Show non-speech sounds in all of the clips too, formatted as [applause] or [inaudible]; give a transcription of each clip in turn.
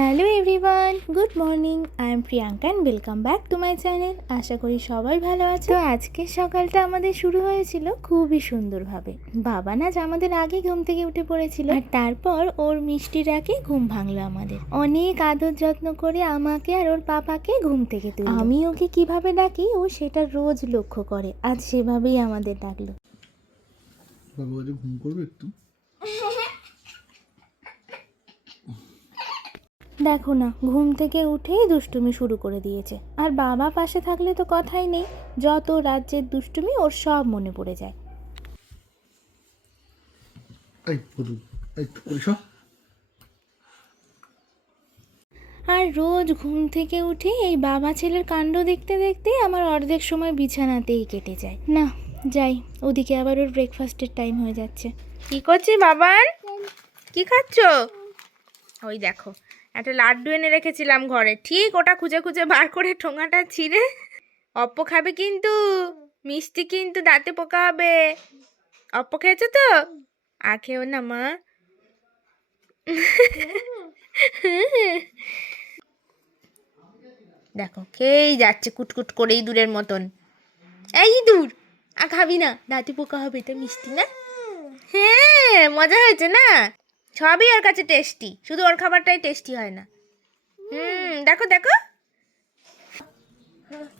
Hello everyone, good morning. I am Priyanka and welcome back to my channel আশা করি সবাই ভালো আছে। তো আজকের সকালটা আমাদের শুরু হয়েছিল খুবই সুন্দরভাবে। বাবা না যে আমাদের আগে ঘুম থেকে উঠে পড়েছিল। আর তারপর ওর মিষ্টি ডাকে ঘুম ভাঙলো আমাদের। অনেক আদর যত্ন করে আমাকে আর ওর পাপাকে ঘুম থেকে তুলি আমি ওকে কীভাবে ডাকি, ও সেটা রোজ লক্ষ্য করে। আজ সেভাবেই আমাদের ডাকলো। বাবা ঘুম করবে একটু? দেখো না ঘুম থেকে উঠেই দুষ্টুমি শুরু করে দিয়েছে। আর বাবা পাশে থাকলে তো কথাই নেই যত রাজ্যের দুষ্টুমি ওর সব মনে পড়ে যায়। আর রোজ ঘুম থেকে উঠে এই বাবা ছেলের কাণ্ড দেখতে দেখতে আমার অর্ধেক সময় বিছানাতেই কেটে যায়। না যাই ওদিকে আবার ওর ব্রেকফাস্টের টাইম হয়ে যাচ্ছে। কি করছিস বাবান? কি খাচ্ছ? ওই দেখো একটা লাড্ডু এনে রেখেছিলাম ঘরে। ঠিক ওটা খুঁজে খুঁজে বার করে ঠোঙাটা ছিঁড়ে। অপ্প খাবে কিন্তু, মিষ্টি কিন্তু দাঁতে পোকা হবে। অপ্প খেয়েছো তো? আর খেও না, মা। দেখো, খেয়েই যাচ্ছে কুটকুট করে ইঁদুরের মতন। এই ইঁদুর, আর খাবি না। দাঁতে পোকা হবে, এটা মিষ্টি না? হ্যাঁ মজা হয়েছে না? সবই ওর কাছে টেস্টি শুধু ওর খাবারটাই টেস্টি হয় না। হুম দেখো দেখো।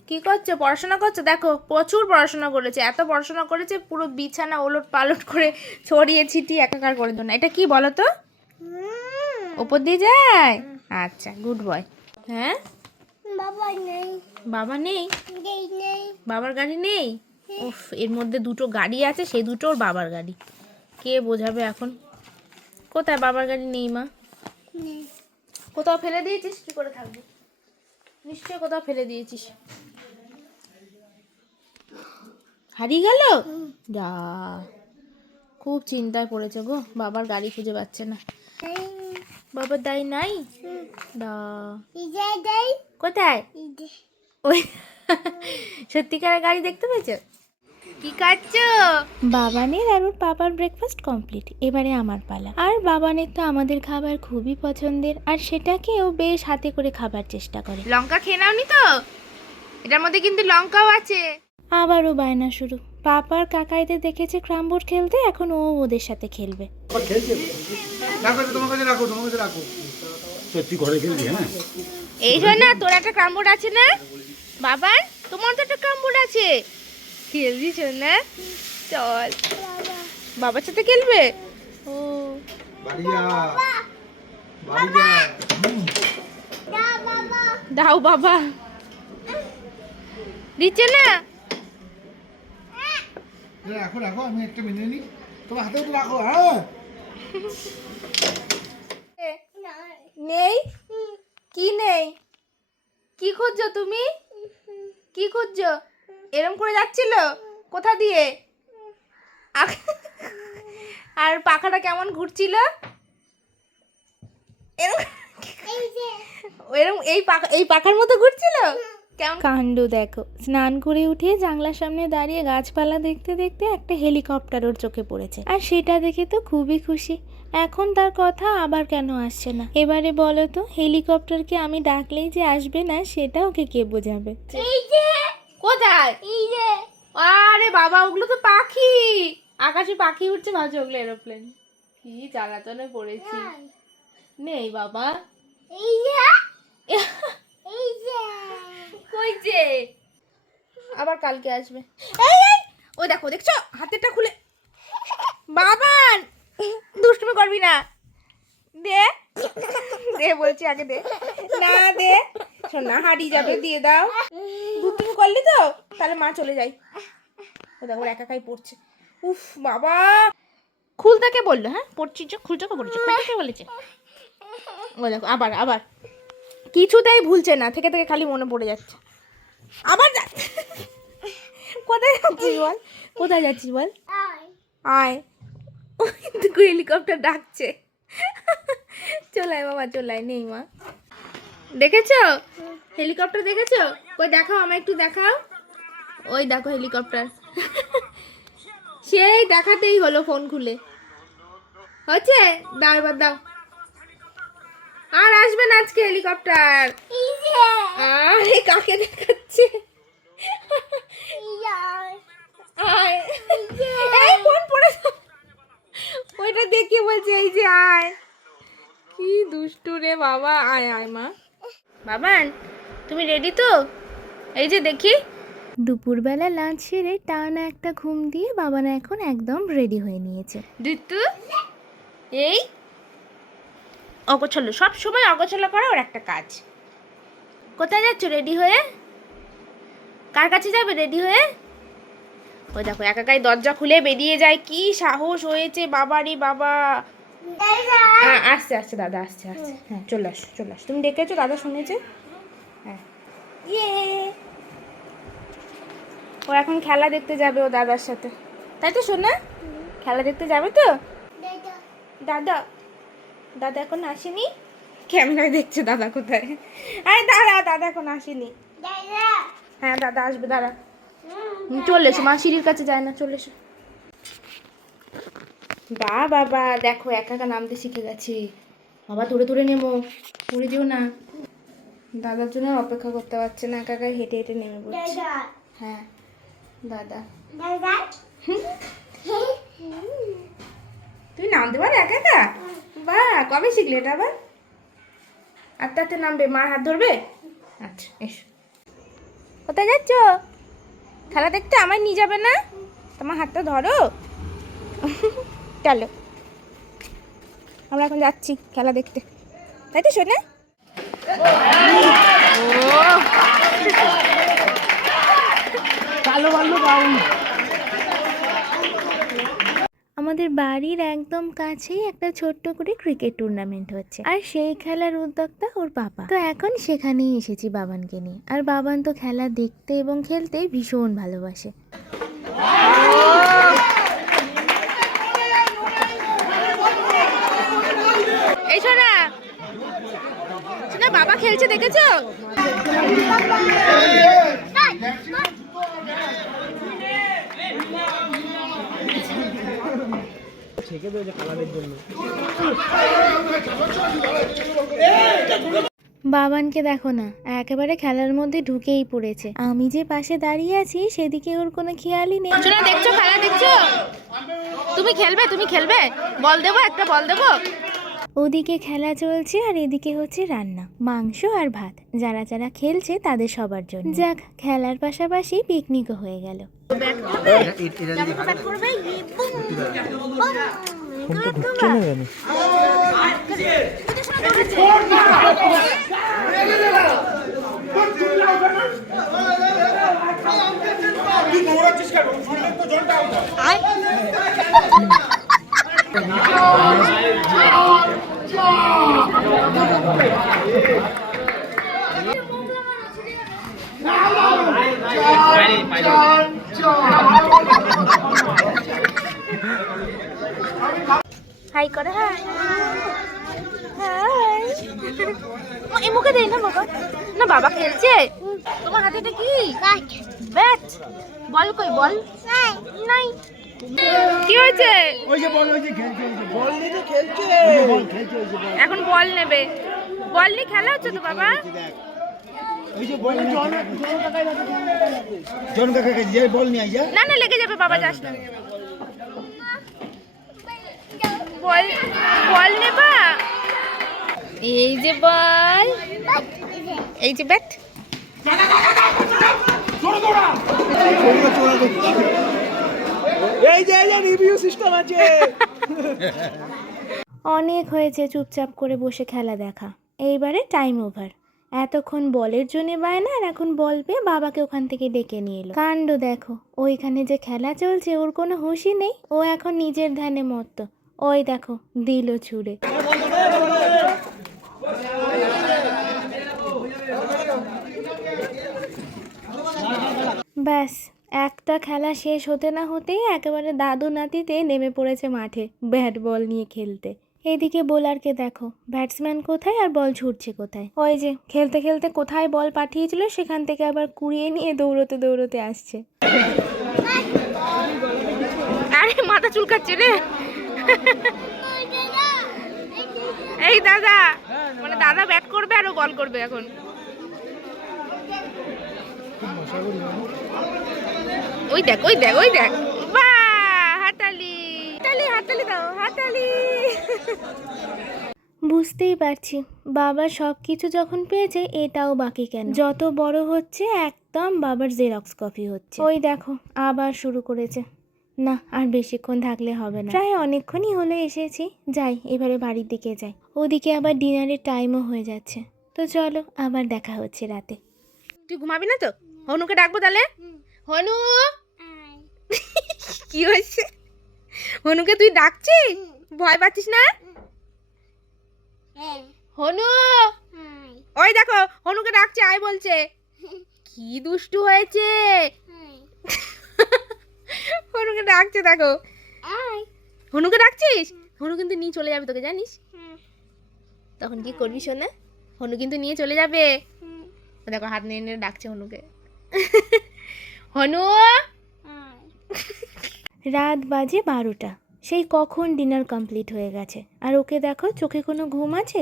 কি করছ? পড়াশোনা করছ? দেখো প্রচুর পড়াশোনা করেছে। এত পড়াশোনা করেছে পুরো বিছানা ওলট পালট করে ছড়িয়ে ছিটিয়ে একাকার করে দেবো না। এটা কি বলো তো? ওপর দিয়ে যায়? আচ্ছা গুড বয় হ্যাঁ? বাবা নেই। বাবা নেই? নেই নেই। বাবার গাড়ি নেই? উফ এর মধ্যে দুটো গাড়ি আছে সে দুটো ওর বাবার গাড়ি। কে বোঝাবে এখন? কোথায় বাবার গাড়ি নেই মা? কোথাও ফেলে দিয়েছিস? কি করে থাকবি? নিশ্চয়ই কোথাও ফেলে দিয়েছিস। হারিয়ে গেল? যা। খুব চিন্তায় পড়েছে গো বাবার গাড়ি খুঁজে পাচ্ছে না। বাবার দাই নাই? দা কোথায়? ওই সত্যিকারের গাড়ি দেখতে পেয়েছ? কি খাচ্ছ? বাবানের আর ওর পাপার ব্রেকফাস্ট কমপ্লিট এবারে আমার পালা। আর বাবানের তো আমাদের খাবার খুবই পছন্দের আর সেটাকে ও বেশ হাতে করে খাবার চেষ্টা করে। লঙ্কা খেয়ে নাওনি তো? এটার মধ্যে কিন্তু লঙ্কাও আছে। আবারও বায়না শুরু। পাপার কাকাইদের দেখেছে ক্রামবোর্ড খেলতে এখন ও ওদের সাথে খেলবে। ঘরে হ্যাঁ? এই জন্য তোর একটা কামবোর্ড আছে না? বাবার তোমার তো একটা কামবোর্ড আছে। খেলবি না? চল। বাবার সাথে খেলবে? ও। দাও বাবা। দিচ্ছে না? রাখো রাখো আমি একটা নিই। তোমার হাতে রাখো হ্যাঁ? নেই? কি নেই? কি খুঁজছো তুমি? কি খুঁজছো? এরম করে যাচ্ছিল? কোথা দিয়ে? আর পাখাটা কেমন ঘুরছিল? এরম এই পাখা এই পাখার মতো ঘুরছিল? কেমন কাণ্ড দেখো। স্নান করে উঠে জানলার সামনে দাঁড়িয়ে গাছপালা দেখতে দেখতে একটা হেলিকপ্টার ওর চোখে পড়েছে। আর সেটা দেখে তো খুবই খুশি। এখন তার কথা আবার কেন আসছে না? এবারে বলো তো হেলিকপ্টারকে আমি ডাকলেই যে আসবে না সেটা ওকে কে বোঝাবে? কোথায়? আরে বাবা ওগুলো তো পাখি। আকাশে পাখি উঠছে ভাবছে ওগুলো এরোপ্লেন কি জ্বালাতনে পড়েছি। নেই বাবা। ইজে [laughs] ইজে কই যে? আবার কালকে আসবে। এই এই। দেখো দেখছ? হাতেরটা খুলে। বাবান দুষ্টুমি করবি না। দে। দে বলছি আগে দে। না দে। না, হারিয়ে যাবে, দিয়ে দাও। দুষ্টুমি করলি তো? তাহলে মা চলে যাই। ও দেখো একা একাই পড়ছে। উফ, বাবা। খুলতে কে বলল হ্যাঁ? পড়ছিস যে খুলতে কে বলেছে খুলতে কে বলেছে। ও দেখো, আবার আবার। কিছুতেই ভুলছে না, থেকে থেকে খালি মনে পড়ে যাচ্ছে। আবার কোথায় যাচ্ছিস বল? কোথায় যাচ্ছিস বল? আয়। হেলিকপ্টার ডাকছে। চলাই বাবা চলাই নেই মা। দেখেছ? হেলিকপ্টার দেখেছ? কই দেখাও আমায় একটু দেখাও। ওই দেখো হেলিকপ্টার। [laughs] সেই দেখাতেই হলো ফোন খুলে। হচ্ছে? দাও এবার দাও। আর আসবে না আজকে হেলিকপ্টার। আরে কাকে দেখাচ্ছে? এই ফোন পড়ে ওইটা দেখে বলছে এই যে আয়। কি দুষ্টু রে বাবা। আয় আয় মা। বাবান তুমি রেডি তো? এই যে দেখি। দুপুরবেলা লাঞ্চ সেরে টানা একটা ঘুম দিয়ে বাবানা এখন একদম রেডি হয়ে নিয়েছে। দুতু এই অগোছলো সব সময় অগোছলো করা ওর একটা কাজ। কোথায় যাচ্ছ রেডি হয়ে? কার কাছে যাবে রেডি হয়ে? ওই দেখো একাকাই দরজা খুলে বেরিয়ে যায় কি সাহস হয়েছে বাবারি বাবা। হ্যাঁ আসছে আসছে দাদা আসছে আসছে। হ্যাঁ চলে আস চলে আস। তুমি ডেকেছো দাদা শুনেছে? হ্যাঁ। ইয়ে। ও এখন খেলা দেখতে যাবে ও দাদার সাথে। তাই তো শোনা খেলা দেখতে যাবে তো? দাদা। দাদা এখন আসেনি? ক্যামেরায় দেখছে দাদা কোথায়? আরে দাদা দাদা এখন আসেনি। হ্যাঁ দাদা আসবে হুম, চলে এসো মা সিঁড়ির কাছে যায় না চলে এসো। বা বাবা দেখো একা একা নামতে শিখে গেছি। বাবা দূরে দূরে নেব পড়ে যেও না। দাদার জন্য আর অপেক্ষা করতে পারছে না একা একা হেঁটে হেঁটে নেমে পড়ছে। হ্যাঁ দাদা। তুমি নামতে পারো একা একা? বা কবে শিখলে এটা আবার? আস্তে আস্তে নামবে। মার হাত ধরবে? আচ্ছা এসো। কোথায় যাচ্ছ? খেলা দেখতে আমায় নিয়ে যাবে না? তোমার হাতটা ধরো। চলো আমরা এখন যাচ্ছি খেলা দেখতে। তাই তো শোনে আমাদের বাড়ির একদম কাছেই একটা ছোট্ট করে ক্রিকেট টুর্নামেন্ট হচ্ছে। আর সেই খেলার উদ্যোক্তা ওর পাপা তো এখন সেখানেই এসেছি বাবানকে নিয়ে। আর বাবান তো খেলা দেখতে এবং খেলতে ভীষণ ভালোবাসে এই শোনা খেলছে দেখেছ? বাবানকে দেখো না একেবারে খেলার মধ্যে ঢুকেই পড়েছে। আমি যে পাশে দাঁড়িয়ে আছি সেদিকে ওর কোনো খেয়ালই নেই। দেখছ খেলা দেখছ? তুমি খেলবে তুমি খেলবে? বল দেবো একটা বল দেবো? ওদিকে খেলা চলছে আর এদিকে হচ্ছে রান্না মাংস আর ভাত। যারা যারা খেলছে তাদের সবার জন্য। যাক খেলার পাশাপাশি পিকনিকও হয়ে গেল। হাই করে হাই হাই এই মুখে দেই না বাবা। না বাবা খেলছে। তোমার হাতে এটা কি? ব্যাট বল কই বল। নাই। কি হয়েছে? ওই যে বল ওই যে খেলছে ওই যে বল। নিয়ে তো খেলছে। বল খেলছে ওই যে বল। এখন বল নেবে। বল নিয়ে খেলা হচ্ছে তো বাবা? ওই যে বল জন জন কাকা কাছে যে বল নিয়ে আই যা। না না লেগে যাবে বাবা যাস না। বল বল নেবা? এই যে বল। এই যে ব্যাট। এই যে রিভিউ সিস্টেম আছে। অনেক হয়েছে চুপচাপ করে বসে খেলা দেখা। এইবারে টাইম ওভার এতক্ষণ বলের জন্য বায়না, আর এখন বল পেয়ে বাবাকে ওখান থেকে ডেকে নিয়ে এলো। কাণ্ড দেখো, ওইখানে যে খেলা চলছে, ওর কোনো হুঁশই নেই। ও এখন নিজের ধ্যানে মত্ত। ওই দেখো, দিল ছুড়ে। ব্যাস একটা খেলা শেষ হতে না হতেই একেবারে দাদু নাতিতে নেমে পড়েছে মাঠে ব্যাট বল নিয়ে খেলতে। এদিকে বোলারকে দেখো, ব্যাটসম্যান কোথায় আর বল ছুটছে কোথায়? ওই যে, খেলতে খেলতে কোথায় বল পাঠিয়েছিল সেখান থেকে আবার কুড়িয়ে নিয়ে দৌড়তে দৌড়তে আসছে। আরে, মাথা চুলকাচ্ছে রে। এই দাদা মানে দাদা ব্যাট করবে বল করবে এখন। ওই দেখ ওই দেখ ওই দেখ। বাহ হাতালি। হাতালি হাতালি দাও হাতালি। বুঝতেই পারছি। বাবা সব কিছু যখন পেয়েছে এটাও বাকি কেন? যত বড় হচ্ছে একদম বাবার জেরক্স কপি হচ্ছে। ওই দেখো আবার শুরু করেছে। না আর বেশিক্ষণ থাকলে হবে না। প্রায় অনেকক্ষণই হলো এসেছি। যাই এবারে বাড়ির দিকে যাই। ওদিকে আবার ডিনারের টাইমও হয়ে যাচ্ছে। তো চলো আবার দেখা হচ্ছে রাতে। তুই ঘুমাবি না তো? অনুকে ডাকবো তাহলে? হনু? [laughs] কি হয়েছে? হনুকে তুই ডাকছিস? ভয় পাচ্ছিস না? হ্যাঁ। হনু? ওই দেখো হনুকে ডাকছে আয় বলছে। কি দুষ্টু হয়েছে? [laughs] হনুকে ডাকছে দেখো। হনুকে ডাকছিস? হনু কিন্তু নিয়ে চলে যাবে তোকে জানিস? তখন কি করবি শোনা? হনু কিন্তু নিয়ে চলে যাবে। দেখো হাত নিয়ে নিয়ে ডাকছে হনুকে। [laughs] হনু? রাত বাজে বারোটা। সেই কখন ডিনার কমপ্লিট হয়ে গেছে? আর ওকে দেখো চোখে কোনো ঘুম আছে?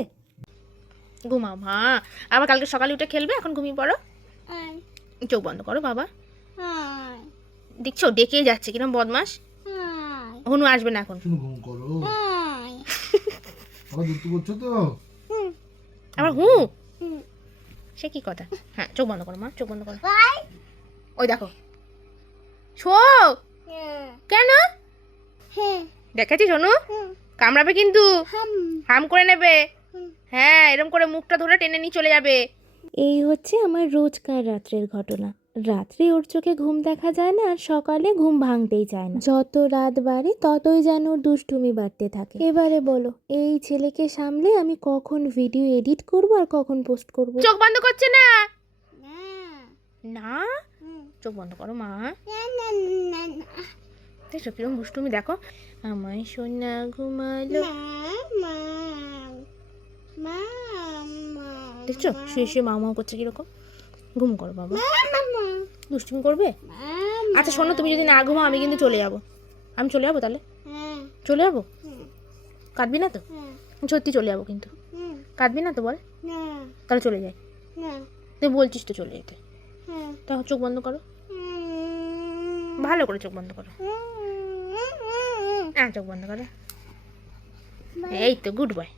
ঘুমাও মা। আবার কালকে সকালে উঠে খেলবে? এখন ঘুমিয়ে পড়ো। চোখ বন্ধ করো বাবা। দেখছ ডেকে যাচ্ছে কিরম বদমাস হনু আসবে না এখন। আবার দুষ্টু করছ তো? আবার হু? হুম। সে কি কথা? হ্যাঁ চোখ বন্ধ করো মা চোখ বন্ধ করো। ওই দেখো। শো হ্যাঁ। কেন? হ্যাঁ। দেখেছিস হনু কামড়াবে কিন্তু। হাম। করে নেবে। হ্যাঁ এরকম করে মুখটা ধরে টেনে নিয়ে চলে যাবে। এই হচ্ছে আমার রোজকার রাত্রের ঘটনা। রাত্রে ওর চোখে ঘুম দেখা যায় না আর সকালে ঘুম ভাঙতেই চায় না। যত রাত বাড়ে ততই যেন ওর দুষ্টুমি বাড়তে থাকে। এবারে বলো এই ছেলেকে সামলে আমি কখন ভিডিও এডিট করব আর কখন পোস্ট করব? চোখ বন্ধ করছে না। না? চোখ বন্ধ করো মা। দেখছ কিরম দুষ্টুমি দেখো। আমায় সোনা ঘুমালো। মা মা মা দেখছ? শুয়ে শুয়ে মাও মাও করছে কীরকম? ঘুম করো বাবা। দুষ্টুমি করবে? আচ্ছা শোনো তুমি যদি না ঘুমাও আমি কিন্তু চলে যাব। আমি চলে যাব তাহলে? হ্যাঁ। চলে যাব? কাঁদবি না তো? হ্যাঁ। সত্যি চলে যাব কিন্তু। কাঁদবি না তো বল? তাহলে চলে যাই। তুই বলছিস তো চলে যেতে। তাহলে চোখ বন্ধ করো। ভালো করে চোখ বন্ধ করো। হ্যাঁ চোখ বন্ধ করো। এই তো গুড বয়